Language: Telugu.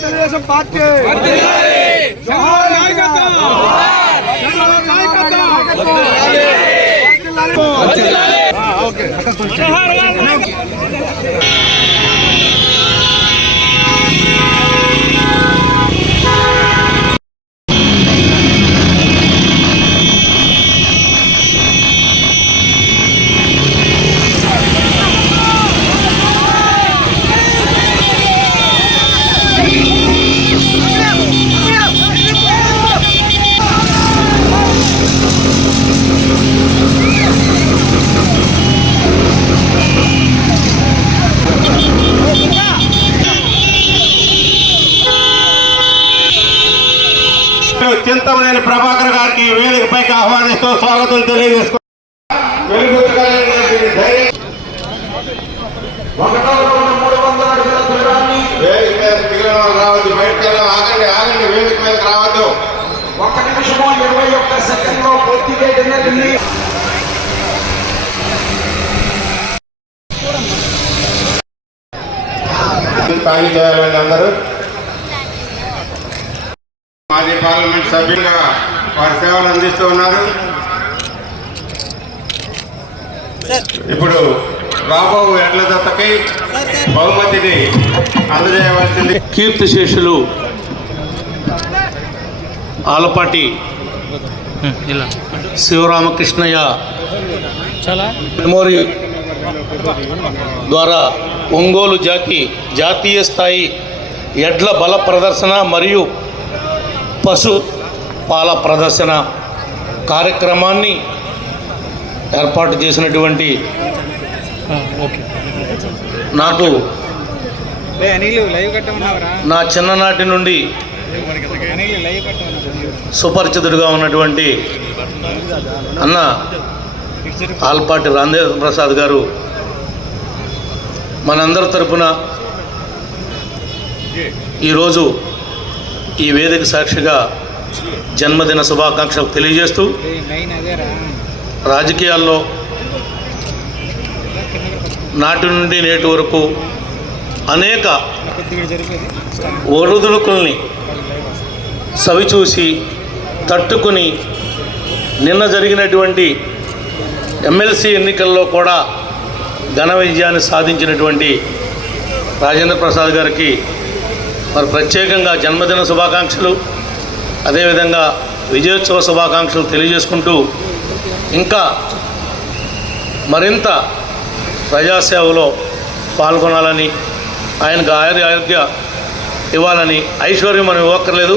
తెలుగుదేశం పార్టీ ఉత్తమనేని ప్రభాకర్ గారికి ఆగండి వేదిక మీదకి రావద్దు ఒక్క నిమిషము ఇరవై ఒక్క సెకండ్ పూర్తి చేయడం ఖాళీ చేయాలండి అందరూ. మాజీ పార్లమెంట్ సభ్యులుగా వారి సేవలు అందిస్తూ ఉన్నారు. ఇప్పుడు రాబో ఎడ్ల దత్తకి బహుమతిని అందజేయవలసింది. కీర్తిశేషులు ఆలపాటి శివరామకృష్ణయ్య మెమోరీ ద్వారా ఒంగోలు జాతి జాతీయ స్థాయి ఎడ్ల బల ప్రదర్శన మరియు పశు పాల ప్రదర్శన కార్యక్రమాన్ని ఏర్పాటు చేసినటువంటి నాకు నా చిన్ననాటి నుండి సుపరిచితుడిగా ఉన్నటువంటి అన్న ఆల్పాటి రాందేవ్ ప్రసాద్ గారు మనందరి తరపున ఈరోజు ఈ వేదిక సాక్షిగా జన్మదిన శుభాకాంక్షలు తెలియజేస్తూ రాజకీయాల్లో నాటి నుండి నేటి వరకు అనేక కొద్దిగా ఒడుదుడుకుల్ని సవిచూసి తట్టుకుని నిన్న జరిగినటువంటి ఎమ్మెల్సీ ఎన్నికల్లో కూడా ఘన విజయాన్ని సాధించినటువంటి రాజేంద్ర ప్రసాద్ గారికి మరి ప్రత్యేకంగా జన్మదిన శుభాకాంక్షలు అదేవిధంగా విజయోత్సవ శుభాకాంక్షలు తెలియజేసుకుంటూ ఇంకా మరింత ప్రజాసేవలో పాల్గొనాలని ఆయనకు ఆయుర ఆరోగ్య ఇవ్వాలని ఐశ్వర్యం మనం ఇవ్వక్కర్లేదు.